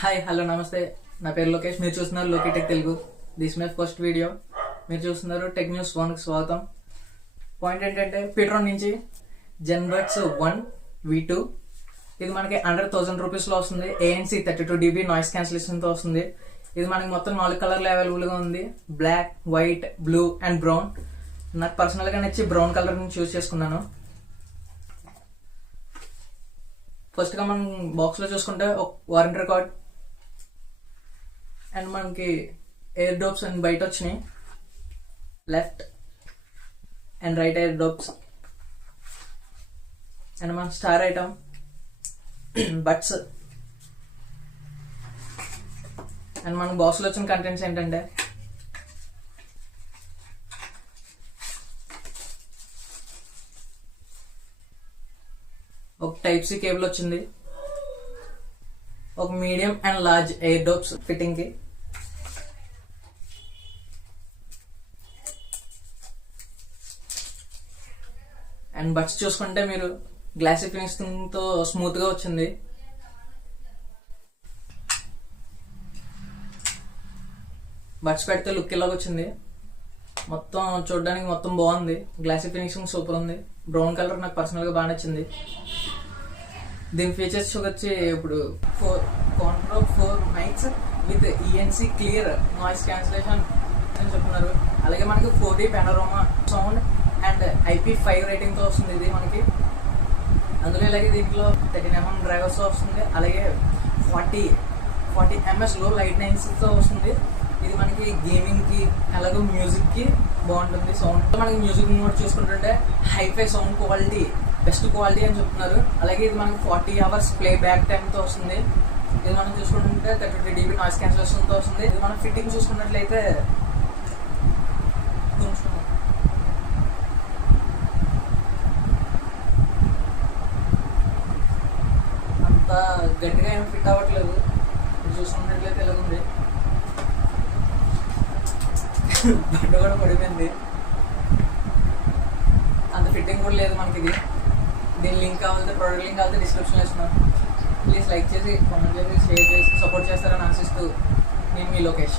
Hi hello నమస్తే. నా పేరు లోకేష్. మీరు చూస్తున్నారు లోకి tech Telugu. This my first video. మీరు చూస్తున్నారు టెక్ న్యూస్ 1కి స్వాగతం. పాయింట్ ఏంటంటే పీట్రోన్ నుంచి జెన్బడ్స్ 1 V2 ఇది మనకి అండర్ 1000 రూపీస్లో వస్తుంది. ANC 32 dB నాయిస్ క్యాన్సిలేషన్తో వస్తుంది. ఇది మనకి మొత్తం 4 కలర్లు అవైలబుల్గా ఉంది. Black, white, blue and brown. నాకు పర్సనల్గా నచ్చి బ్రౌన్ కలర్ని చూస్ చేసుకున్నాను. ఫస్ట్గా మనం బాక్స్లో చూసుకుంటే ఒక వారంటీ రికార్డ్ అండ్ మనకి ఎయిర్ డ్రాప్స్ అండ్ బయట వచ్చినాయి. Left and right air drops and మన స్టార్ ఐటమ్ బట్స్ అండ్ మన బాక్స్లో వచ్చిన కంటెంట్స్ ఏంటంటే ఒక టైప్ సి కేబుల్ వచ్చింది, ఒక medium and large air drops fitting కి, అండ్ బడ్స్ చూసుకుంటే మీరు గ్లాసీ ఫినిషింగ్ తో స్మూత్ గా వచ్చింది. బడ్స్ పెడితే లుక్ ఇలాగ వచ్చింది. మొత్తం చూడడానికి మొత్తం బాగుంది. గ్లాసీ ఫినిషింగ్ సూపర్ ఉంది. బ్రౌన్ కలర్ నాకు పర్సనల్ గా బాగా నచ్చింది. దీని ఫీచర్స్ వచ్చి ఇప్పుడు 4 mics with ENC clear noise cancellation అని చెప్తున్నారు. అలాగే మనకి 4D పెనోరామా sound and IP5 rating తో వస్తుంది. ఇది మనకి అందులో ఇలాగే దీంట్లో 13mm డ్రైవర్స్ తో వస్తుంది. అలాగే 40 ms లో లైట్ నైన్స్ తో వస్తుంది. ఇది మనకి గేమింగ్ కి అలాగే మ్యూజిక్ కి బాగుంటుంది. సౌండ్ మనకి మ్యూజిక్ మోడ్ చూసుకుంటుంటే hifi sound quality best quality అని చెప్తున్నారు. అలాగే ఇది మనకి 40 hours ప్లే బ్యాక్ టైమ్ తో వస్తుంది. ఇది మనం చూసుకుంటుంటే 32 dB నాయిస్ క్యాన్సిలేషన్ తో వస్తుంది. ఇది మనం ఫిట్టింగ్ చూసుకున్నట్లయితే అంత గట్టిగా ఏం ఫిట్ అవ్వట్లేదు. చూసుకున్నట్లయితే ఎలాగుంది, బండి కూడా పడిపోయింది. అంత ఫిట్టింగ్ కూడా లేదు మనకి. దీని లింక్ కావాలంటే ప్రోడక్ట్ లింక్ కావాలంటే డిస్క్రిప్షన్లో ఇస్తున్నాను. ప్లీజ్ లైక్ చేసి కామెంట్ చేసి షేర్ చేసి సపోర్ట్ చేస్తారని ఆశిస్తూ నేను మీ లోకేష్.